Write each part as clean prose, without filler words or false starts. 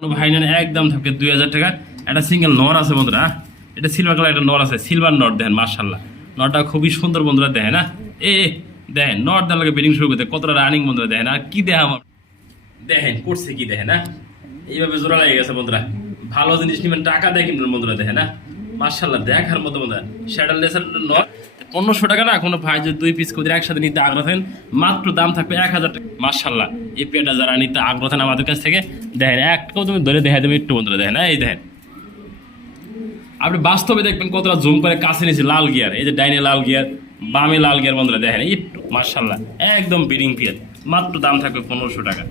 কোনো ভাই নেন একদম থাকে 2000 টাকা। একটা সিঙ্গেল নর আছে বন্ধুরা, এটা সিলভার কালার একটা নর আছে, সিলভার নট দেখেন মাশাআল্লাহ, নটটা খুবই সুন্দর বন্ধুরা দেখেন না। দেখেন নট দেওয়ার লাগে বেডিং শুরু করতে কতটা রানিং বন্ধুরা দেখেন। আর কি দেখেন দেখেন করছে কি দেখেন না, এইভাবে জোড়া লেগে গেছে বন্ধুরা। ভালো জিনিস নিবেন টাকা দিয়ে কিনবেন বন্ধুরা দেখেন না মাশাআল্লাহ, দেখার মতো বন্ধুরা। শ্যাডার লেসার নট 1500 টাকা না, কোনো ভাই যদি 2 পিস করে একসাথে নিতে আগ্রহ থাকেন মাত্র দাম থাকবে 1000 টাকা মাশাআল্লাহ। এই পেটা যারা নিতে আগ্রহ থাকেন আমাদের কাছ থেকে দেখেন একটাও তুমি ধরে দেখা দেবে একটু বন্ধুরা দেখেন। এই দেখেন আপনি বাস্তবে দেখবেন কতটা জুম করে কাছে নিয়েছে লাল গিয়ার, এই যে ডাইনে লাল গিয়ার বামে লাল গিয়ার বন্ধুরা দেখেন একটু মাশাআল্লাহ একদম বিডিং পিয়ার, মাত্র দাম থাকবে 1500 টাকা।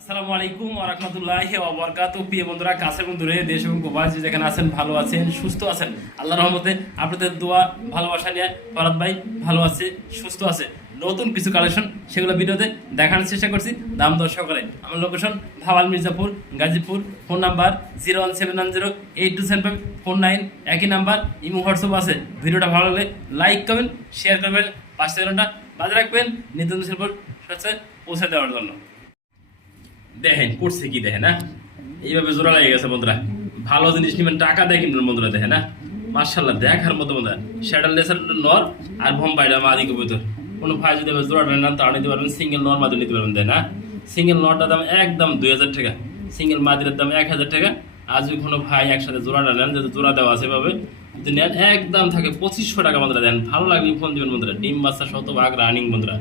আসসালামু আলাইকুম ওয়া রাহমাতুল্লাহি ওয়া বারাকাতুহু। প্রিয় বন্ধুরা কাছে এবং দূরে দেশ এবং প্রবাসী যেখানে আছেন ভালো আছেন সুস্থ আছেন আল্লাহর রহমতে, আপনাদের দোয়া ভালোবাসা নিয়ে ফরাদ ভাই ভালো আছে সুস্থ আছে। নতুন কিছু কালেকশন সেগুলো ভিডিওতে দেখানোর চেষ্টা করছি দাম দর সহকারে। আমার location Bhawal Mirzapur Gazipur, phone number 01790827549, একই নাম্বার ইমো হোয়াটসঅ্যাপ আছে। ভিডিওটা ভালো লাগলে লাইক করবেন, শেয়ার করবেন, পাশে ঘন্টা বাজে রাখবেন নিত্য নতুন শিল্প পৌঁছে দেওয়ার জন্য। দেখেন করছে কি দেখেন না, এইভাবে জোড়া লেগে গেছে বন্ধুরা। ভালো জিনিস নিবেন টাকা দিয়ে কিনবেন বন্ধুরা দেখেন না মাশাআল্লাহ, দেখার মতো বন্ধুরা। শ্যাডার লেসার নর আর ভম্বাইটা মাদি কবুতর, কোনো ভাই যদি জোড়াটা নেন তাও নিতে পারবেন, সিঙ্গেল নর মাদি নিতে পারবেন তাই না। সিঙ্গেল নরটার দাম একদম 2000 টাকা, সিঙ্গেল মাদির দাম 1000 টাকা। আর যদি কোনো ভাই একসাথে জোড়াটা নেন, যদি জোড়া দেওয়া আছে এভাবে যদি নেন একদম থাকে 2500 টাকা বন্ধুরা দেন। ভালো লাগলে ফোন দিবেন বন্ধুরা। ডিম বাচ্চা 100% রানিং বন্ধুরা,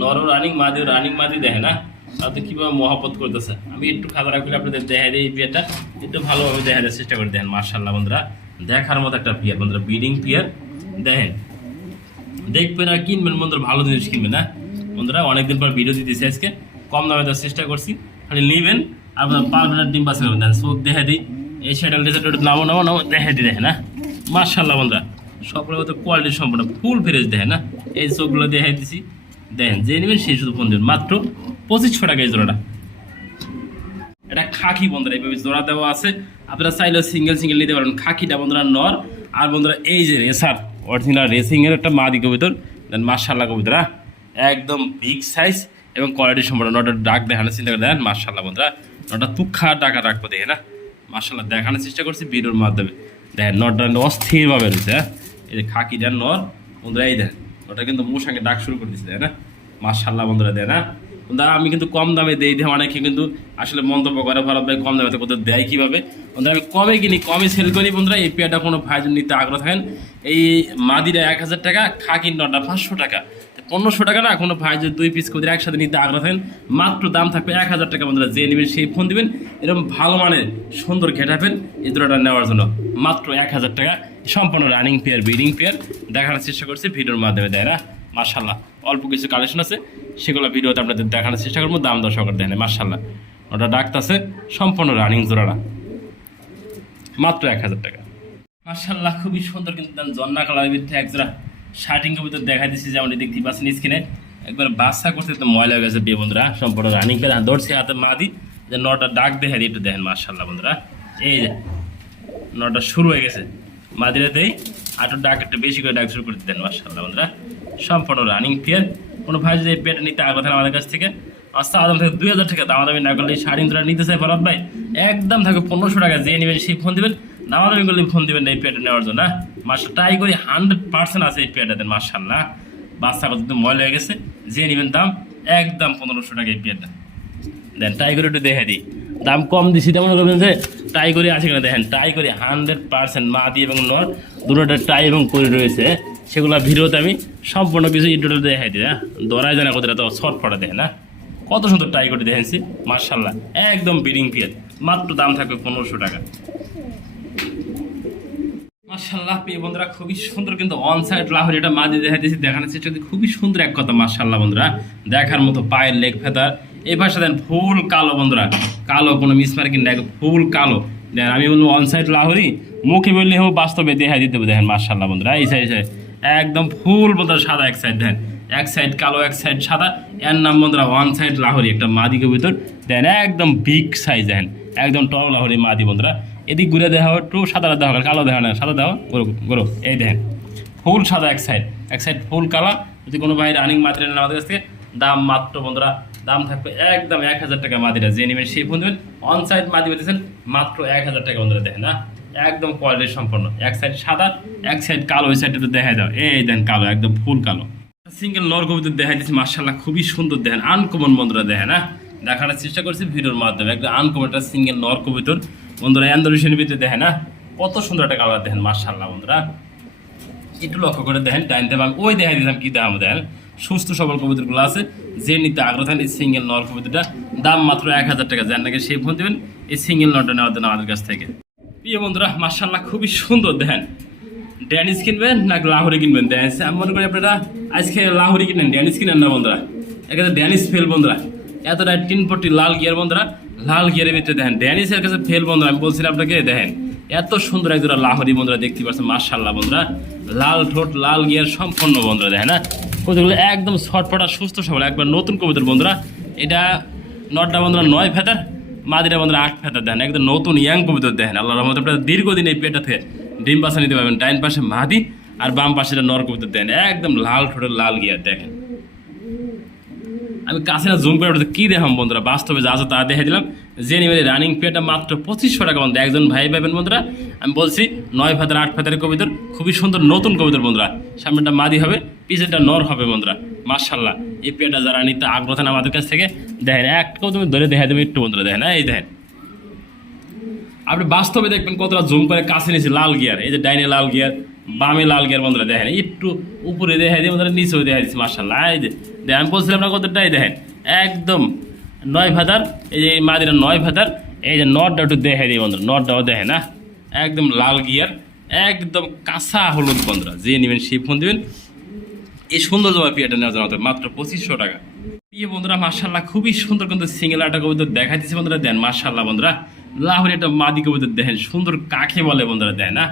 নরও রানিং মাদিও রানিং মাদি দেখে না তাতে কিভাবে মহব্বত করতেছে। আমি একটু খাতা রাখলে আপনাদের দেখা দিই এই বিয়েটা একটু ভালোভাবে দেখা দেওয়ার চেষ্টা করে দেখেন মাশাআল্লাহ বন্ধুরা, দেখার মতো একটা পিয়ার বন্ধুরা, বিডিং পিয়ার দেখেন। দেখবেন আর কিনবেন বন্ধুরা, ভালো জিনিস কিনবেন না বন্ধুরা। অনেকদিন পর ভিডিও দিতেছি আজকে, কম দামে দেওয়ার চেষ্টা করছি, খালি নেবেন আপনার পারবেন ডিম বাস করবেন। দেন চোখ দেখা দিই এই সেটাল রেজাল্ট নামো নামো নামো দেখা দিই দেখেন না মাশাআল্লাহ বন্ধুরা, সবগুলো তো কোয়ালিটি সম্পূর্ণ ফুল ফ্রেশ দেখেন না। এই চোখগুলো দেখাই দিছি দেখেন, যে নেবেন সেই শুধু ফোন দেবেন মাত্র 2500 টাকা এই জোড়াটা। এটা খাকি বন্ধুরা, এইভাবে জোড়া দেওয়া আছে, আপনারা চাইলেও সিঙ্গেল সিঙ্গেল নিতে পারেন। খাকিটা বন্ধুরা নর, আর বন্ধুরা এই যে রেসার অরিজিনাল রেসিং এর একটা মাদি কবুতর দেন মাশাআল্লাহ কবুতরা, একদম বিগ সাইজ এবং কোয়ালিটি সম্পূর্ণ। নটার ডাক দেখানোর চিন্তা করে দেন মাশাআল্লাহ বন্ধুরা, নটা তুক্ষা টাকা রাখবো দেখে না মাশাআল্লাহ, দেখানোর চেষ্টা করছি ভিডিওর মাধ্যমে। দেখেন নটটা অস্থিরভাবে রয়েছে, এই যে খাকিটার নর বন্ধুরা, এই দেখেন ওটা কিন্তু মোর সঙ্গে ডাক শুরু করে দিচ্ছে তাই না মাশাআল্লাহ বন্ধুরা দেয় না বন্ধুরা। আমি কিন্তু কম দামে দেই দিয়ে অনেকে কিন্তু আসলে মন্তব্য করে ভালো ভাই কম দামে কোথাও দেয় কীভাবে বন্ধুরা। আমি কমে কিনি কমে সেল করি বন্ধুরা। এই পেয়ারটা কোনো ভাই যদি নিতে আগ্রহ থাকেন, এই মাদিরা 1000 টাকা, খাকির নটটা 500 টাকা, 1500 টাকা না। কোনো ভাই যদি 2 পিস করে একসাথে নিতে আগ্রহ থাকেন মাত্র দাম থাকবে 1000 টাকা বন্ধুরা। যে নেবেন সেই ফোন দিবেন, এরকম ভালো মানের সুন্দর ঘেটাবেন এই দুটোটা নেওয়ার জন্য মাত্র 1000 টাকা। সম্পূর্ণ রানিং পেয়ার ব্রিডিং পেয়ার দেখানোর চেষ্টা করছি ভিডিওর মাধ্যমে দেয় না মাশাআল্লাহ। অল্প কিছু কালেকশন আছে সেগুলো ভিডিওতে আপনাদের দেখানোর চেষ্টা করবো, দাম দর সহকারে দেখেন মাশাআল্লাহ। ওটা ডাকতেছে সম্পূর্ণ রানিং জোড়াটা মাত্র 1000 টাকা মাশাআল্লাহ। খুবই সুন্দর কিন্তু জন্না কালারের ভিতরে এক জোড়া শার্টিং কবিতা দেখাই দিচ্ছি, যেমন দেখতে পাচ্ছেন স্ক্রিনে একবার বাচ্চা করতে তো ময়লা হয়ে গেছে বিয়ে বন্ধুরা। সম্পূর্ণ রানিং পেয়ার ধরছে হাতে মাদি, যে নটা ডাক দেখাই একটু দেখেন মাশাআল্লাহ বন্ধুরা। এই যে নটা শুরু হয়ে গেছে মাদিরাতেই, আর একটু ডাক একটু বেশি করে ডাক শুরু করে দেন মাশাআল্লাহ বন্ধুরা। সম্পূর্ণ রানিং পেয়ার, কোনো ভাই যদি এই পেয়ারটা নিতে আগ্রহ থাকেন আমাদের কাছ থেকে আস্তে আদাম থেকে 2000 টাকা দামাদামি না করলে শাড়ি জোড়া নিতে চাই ফরাদ ভাই একদম থাকে 1500 টাকা। যে নেবেন সেই ফোন দেবেন, দামাদামি করলে ফোন দেবেন এই পেয়ারটা নেওয়ার জন্য মাশাআল্লাহ। ট্রাই করি 100% আছে এই পেয়ারটা দেন মাশাআল্লাহ। বাচ্চা কত ময়লা হয়ে গেছে, যে নেবেন দাম একদম 1500 টাকা এই পেয়ারটা দেন। ট্রাই করে একটু দেখে দিই, দাম কম দিচ্ছি তেমন করবেন যে ট্রাই করে আছে কিনা দেখেন। ট্রাই করি 100% মাদি এবং নর দুটোটা ট্রাই এবং করে রয়েছে, সেগুলো ভিডিওতে আমি সম্পূর্ণ কিছু ইউটিউবে দেখাই দিই। দরাই জানা কতটা তো শর্ট ফটা দেখে না কত সুন্দর ট্রাই করে দেখেছি মাশাআল্লাহ, একদম বিডিং পেয়ার মাত্র দাম থাকবে 1500 টাকা মাশাআল্লাহ। পেয়ে বন্ধুরা খুবই সুন্দর কিন্তু অন সাইড লাহোরি এটা মাদি দেখাই দিয়েছি, দেখানোর চেষ্টা করছি খুবই সুন্দর এক কথা মাশাআল্লাহ বন্ধুরা। দেখার মতো পায়ের লেগ ফেতা, এই ভাষা দেন ফুল কালো বন্ধুরা, কালো কোনো মিসমার্কিং নাই, ফুল কালো দেন। আমি বলবো অন সাইড লাহোরি, মুখে বললে হোক বাস্তবে দেখাই দিতে দেখেন মাশাআল্লাহ বন্ধুরা। এই সাইড একদম ফুল বন্ধুরা সাদা, এক সাইড দেন এক সাইড কালো এক সাইড সাদা, এর নাম বন্ধুরা ওয়ান সাইড লাহোরি একটা মাদিকে ভিতর দেন, একদম বিগ সাইজ দেন, একদম টল লাহোরি মাদি বন্ধুরা। এদিক ঘুরে দেখা একটু সাদা দেখা কালো দেখা না, সাদা দেওয়া গরো এই দেখেন ফুল সাদা এক সাইড ফুল কালা। যদি কোনো ভাই রানিং মাত্রা নেন আমাদের কাছ থেকে দাম মাত্র বন্ধুরা দাম থাকবে একদম 1000 টাকা মাদিরা, যে নেবেন সেই ফোন দেবেন। অন সাইড মাদি পেতেছেন মাত্র 1000 টাকা বন্ধুরা, দেখেন না একদম কোয়ালিটি সম্পন্ন। এক সাইড সাদা, এক সাইড কালো, ওই সাইডে তো দেখা দাও, এই দেন কালো, একদম ফুল কালো। সিঙ্গেল নর কবুতর দেখা দিচ্ছি, মার্শাল্লাহ খুবই সুন্দর, দেখেন আনকমন বন্ধুরা, দেখেন না দেখানোর চেষ্টা করছি ভিডিওর মাধ্যমে। একদম আনকমন একটা সিঙ্গেল নর কবুতর বন্ধুরা, অ্যান্ডোরেশনের ভিতরে দেখেন না কত সুন্দর একটা কালার, দেখেন মার্শাল্লাহ বন্ধুরা। একটু লক্ষ্য করে দেখেন ডাইনতে বাম, ওই দেখা দিলাম কি দাম, দেখেন সুস্থ সবল কবুতরগুলো আছে। যে নিতে আগ্রহ থাকেন এই সিঙ্গেল নর কবুতরটা দাম মাত্র 1000 টাকা, যার নাকি সেই ফোন দেবেন এই সিঙ্গেল নরটা নেওয়ার জন্য আমাদের কাছ থেকে। প্রিয় বন্ধুরা মার্শাল্লাহ খুবই সুন্দর, দেখেন ড্যানিশ কিনবেন না লাহোরি কিনবেন, দেখেন আমি মনে করি আপনারা আজকে লাহোরি কিনেন, ড্যানিশ কিনেন না বন্ধুরা। এখানে ড্যানিশ ফেল বন্ধুরা, এতটা 340 লাল গিয়ার বন্ধুরা, লাল গিয়ারের ভিতরে দেখেন ড্যানিশের কাছে ফেল বন্ধুরা। আমি বলছিলাম আপনাকে, দেখেন এত সুন্দর একজোড়া লাহোরি বন্ধুরা, দেখতে পাচ্ছেন মার্শাল্লাহ বন্ধুরা, লাল ঠোঁট লাল গিয়ার সম্পন্ন বন্ধুরা, দেখেন না কবুতরগুলো একদম ছটফটা সুস্থ সবল একবার নতুন কবুতর বন্ধুরা। এটা নটটা বন্ধুরা 9 ফেদার, মাদিরা বন্ধুরা 8 ফেদার, দেখেন একদম নতুন ইয়াং কবুতর, দেখেন আল্লাহ রহমতে আপনারা দীর্ঘদিন এই পেটা থেকে ডিম বাচ্চা নিতে পারবেন। ডাইন পাশে মাদি আর বাম পাশে নর কবুতর, দেখেন একদম লাল ঠোঁটের লাল গিয়ার। দেখেন আমি কাছে না জুম করে কি দেখাম বন্ধুরা, বাস্তবে যা আছে তা দেখে দিলাম। যে নিবে রানিং পেটা মাত্র 2500 টাকা বন্ধুরা, একজন ভাই পাবেন বন্ধুরা। আমি বলছি 9 ফেদার 8 ফেদারের কবুতর, খুবই সুন্দর নতুন কবুতর বন্ধুরা। সামনেটা মাদি হবে, পিছেরটা নর হবে বন্ধুরা, মার্শাল্লাহ। এই পেটা যারা নিতে আগ্রহ থাকেন আমাদের কাছ থেকে, দেখেন একটাও তুমি ধরে দেখা দেবে একটু বন্ধুরা, দেখেন এই দেখেন আপনি বাস্তবে দেখবেন কতটা জুম করে কাছে নিয়েছি লাল গিয়ার। এই যে ডাইনে লাল গিয়ার, বামে লাল গিয়ার বন্ধুরা, দেখেন একটু উপরে দেখা দিয়ে বন্ধুরা, নিচেও দেখা দিচ্ছি মার্শাল্লাহ। এই যে দেখেন আমি বলছিলাম না কতটাই, দেখেন একদম 9 ফেদার, এই যে মাদিরা 9 ফেদার। এই যে নটটা একটু দেখে দিই বন্ধুরা, নটটাও দেখেন না একদম লাল গিয়ার, একদম কাঁচা হলুদ বন্ধুরা। যে নেবেন সেই ফোন দেবেন এই সুন্দর জমা পিয়াটা নেওয়ার জন্য মাত্র 2500 টাকা। প্রিয় বন্ধুরা মার্শাল্লাহ খুবই সুন্দর কিন্তু সিঙ্গেল একটা কবুতর দেখা দিচ্ছে বন্ধুরা, দেন মার্শাল্লাহ বন্ধুরা। লাহোরি একটা মাদি কবুতর, দেখেন সুন্দর কাকে বলে বন্ধুরা, দেন না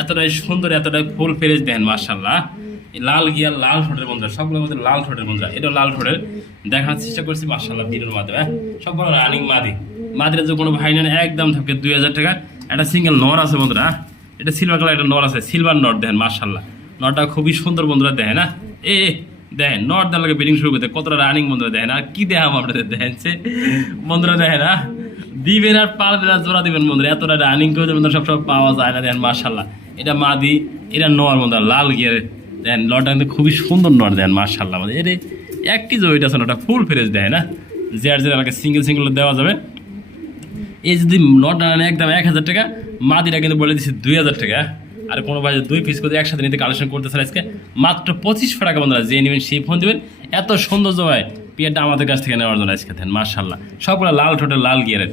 এতটাই সুন্দর, এতটাই ফুল ফেরেজ, দেখেন মার্শাল্লাহ। লাল গিয়ার লাল ঠোঁটের বন্ধুরা, সবগুলো মধ্যে লাল ঠোঁটের বন্ধুরা, এটা লাল ঠোঁটের দেখার চেষ্টা করছি মার্শাল্লাহ ভিডিওর মাধ্যমে। সবগুলো রানিং মাদি, মাদিরা যে কোনো ভাই নেন একদম থাকবে 2000 টাকা। একটা সিঙ্গেল নর আছে বন্ধুরা, এটা সিলভার কালার একটা নর আছে, সিলভার নর, দেখেন মার্শাল্লাহ নরটা খুবই সুন্দর বন্ধুরা, দেখেন না দেখেন নট দাম লাগে বেডিং শুরু করতে কতটা রানিং বন্ধুরা, দেখেন আর কি দেখাম আপনাদের, দেখেনছে বন্ধুরা, দেখেন না দিবেন আর পারবেন আর জোড়া দিবেন বন্ধুরা, এতটা রানিং করে বন্ধুরা সব পাওয়া যায় না, দেখেন মার্শাল্লাহ। এটা মাদি, এটা নর বন্ধুরা লাল গিয়ারে, দেখেন নটটা কিন্তু খুবই সুন্দর নট, দেখেন মার্শাল্লাহ। আমাদের এর একটি জয়টা আছে নটা ফুল ফ্রেশ, দেখেন না যার আমাকে সিঙ্গেল সিঙ্গেল দেওয়া যাবে। এই যদি নট একদম 1000 টাকা, মাদিটা কিন্তু বলে দিচ্ছি 2000 টাকা। আর কোনো ভাই 2 পিস করে একসাথে নিতে কালেকশন করতেছেন আজকে মাত্র 2500 টাকা বন্ধুরা, যে নেবেন সেই ফোন দেবেন। এত সুন্দর জমায় পিয়ারটা আমাদের কাছ থেকে নেওয়ার জন্য আজকে দেন মার্শাল্লাহ, সবগুলো লাল ঠোঁটের লাল গিয়ারের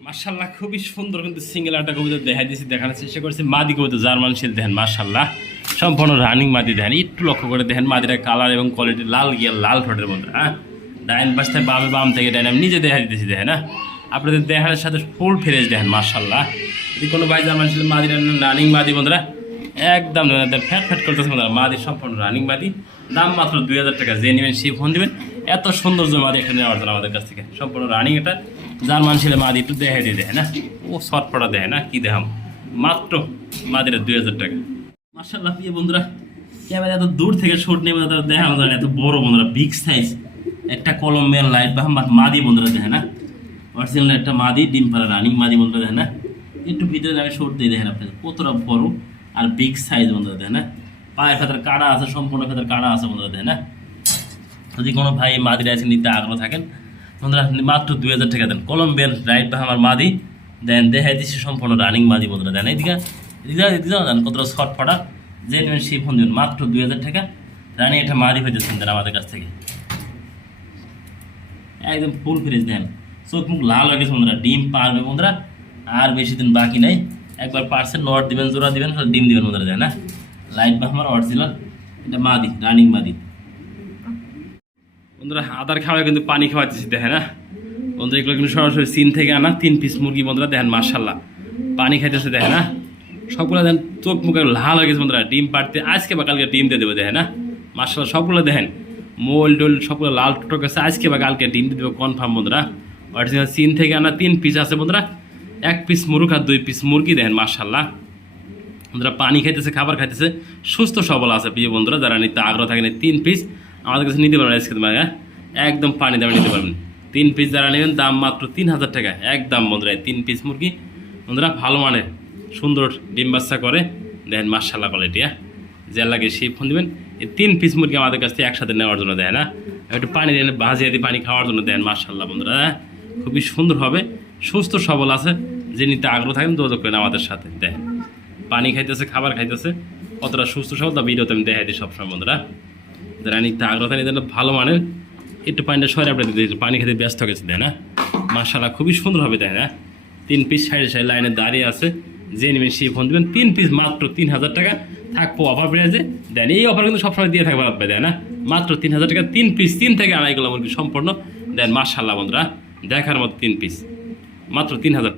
মার্শাল্লাহ খুবই সুন্দর কিন্তু সিঙ্গেল একটা কবুতর দেখাই দিয়েছি, দেখানোর চেষ্টা করছি মাদি কবুতর জার্মান শিল, দেখেন মার্শাল্লাহ সম্পূর্ণ রানিং মাদি, দেখেন একটু লক্ষ্য করে দেখেন মাদিটা কালার এবং কোয়ালিটি লাল গিয়ার লাল ঠোঁটের বন্ধুরা। হ্যাঁ ডাইন পাশ থেকে বাম থেকে ডাইন আমি নিজে দেখা দিতেছি, দেখেন না আপনাদের দেখানোর সাথে ফুল ফ্রেশ, দেখেন মার্শাল্লাহ। যদি কোনো ভাই জার্মান শিল মাদি রানিং মাদি বন্ধুরা, একদম ফ্যাট ফ্যাট করতেছে বন্ধুরা, মাদি সম্পূর্ণ রানিং মাদি, দাম মাত্র 2000 টাকা, যে নেবেন সেই ফোন দেবেন। এত সৌন্দর্য মাদি এখানে নেওয়ার জন্য আমাদের কাছ থেকে সম্পূর্ণ রানিং এটা জার্মান শিলে মাদি, একটু দেখা দিয়ে দেখে না ও শর্টফটা দেখে না কি দেখাম, মাত্র মাদিরা 2000 টাকা মার্শাল্লাহ। প্রিয় বন্ধুরা ক্যামেরা এত দূর থেকে শট নেবে দেখা যায় এত বড় বন্ধুরা, বিগ সাইজ একটা কলম্বিয়ান লাইট বা মাদি বন্ধুরা, দেখে না অরিজিনাল একটা মাদি ডিম পাড়া রানিং মাদি বন্ধুরা, দেখেন না একটু ভিতরে আমি শর্ট দিয়ে দেখেন আপনাদের কতটা বড় আর বিগ সাইজ বন্ধুরা, দেখেন না পায়ের খাতার কাটা আছে, সম্পূর্ণ খাতার কাটা আছে বন্ধুরা, দেখেন না। যদি কোনো ভাই মাদিরা আছে নিতে আগ্রহ থাকেন বন্ধুরা, মাত্র 2000 টাকা দেন। কলম্বিয়ান রাইট বা আমার মাদি দেন দেখাই দিচ্ছি সম্পূর্ণ রানিং মাদি বন্ধুরা, দেন এদিকে দেন কতটা শর্ট ফটা, যে নেবেন সেই ফোন দেবেন মাত্র 2000 টাকা। রানি এটা মাদি হইতেছেন দেন আমাদের কাছ থেকে, একদম ফুল ফ্রেশ, দেন চোখ মুখ লাল হয়ে গেছে বন্ধুরা, ডিম পারবে বন্ধুরা, আর বেশি দিন বাকি নাই। একবার পার্সেন্ট নট দিবেন, জোড়া দিবেন, ডিম দিবেন বন্ধুরা, দেন না লাইট বা আমার অরিজিনাল এটা মাদি রানিং মাদি বন্ধুরা। আদার খাওয়া কিন্তু পানি খাওয়াচ্ছি, দেখেন না বন্ধুরা, এগুলো কিন্তু সরাসরি চীন থেকে আনা 3 পিস মুরগি বন্ধুরা, দেখেন মার্শাল্লাহ পানি খাইতেছে, দেখেন না সবগুলো দেন চোখ মুখে লাল হয়ে গেছে বন্ধুরা, ডিম পাড়তে আজকে বা কালকে ডিম দিয়ে দেবো, দেখেন না মার্শাল্লাহ সবগুলো দেখেন মোল ডোল সবগুলো লাল টোটো গেছে, আজকে বা কালকে ডিম দিয়ে দেবো কনফার্ম বন্ধুরা। অরিজিনাল চীন থেকে আনা 3 পিস আছে বন্ধুরা, 1 পিস মুরগ আর 2 পিস মুরগি, দেখেন মার্শাল্লাহ বন্ধুরা পানি খাইতেছে খাবার খাইতেছে সুস্থ সবল আছে। প্রিয় বন্ধুরা যারা নিতে আগ্রহ থাকেন 3 পিস আমাদের কাছে নিতে পারেন আজকে তোমার একদম পানি দামে নিতে পারবেন। 3 পিস যারা নেবেন দাম মাত্র 3000 টাকা একদম বন্ধুরা। 3 পিস মুরগি বন্ধুরা ভালো মানের সুন্দর ডিম বাচ্চা করে দেখেন মাশাআল্লাহ কোয়ালিটি। যে লাগে সেই ফোন দেবেন। এই 3 পিস মুরগি আমাদের কাছ থেকে একসাথে নেওয়ার জন্য দেয় না, একটু পানি দিয়ে ভাজিয়ে দিয়ে পানি খাওয়ার জন্য দেন মাশাআল্লাহ বন্ধুরা। খুবই সুন্দর হবে, সুস্থ সবল আছে, যে নিতে আগ্রহ থাকেন যোগাযোগ করেন আমাদের সাথে। দেখেন পানি খাইতেছে, খাবার খাইতেছে, কতটা সুস্থ সবল তা ভিডিওতে আমি দেখাই দিই সবসময় বন্ধুরা। যারা নিতে আগ্রহ থাকেন এদের ভালো মানের একটু পানিটা সরে আপনি দিতে পানি খেতে ব্যস্ত হয়ে গেছে দেয় না মাশাআল্লাহ খুবই সুন্দর হবে দেয় না। 3 পিস সাইডে সাইড লাইনে দাঁড়িয়ে আছে, যে নেবেন সেই ফোন দেবেন। 3 পিস মাত্র 3000 টাকা থাকবো অফার প্রাইসে দেন। এই অফার কিন্তু সবসময় দিয়ে থাকবে আপনি দেয় না, মাত্র 3000 টাকা 3 পিস, 3 থেকে আড়াই কিলো মুরগি সম্পূর্ণ দেন মাশাআল্লাহ বন্ধুরা। দেখার মতো 3 পিস মাত্র 3000 টাকা।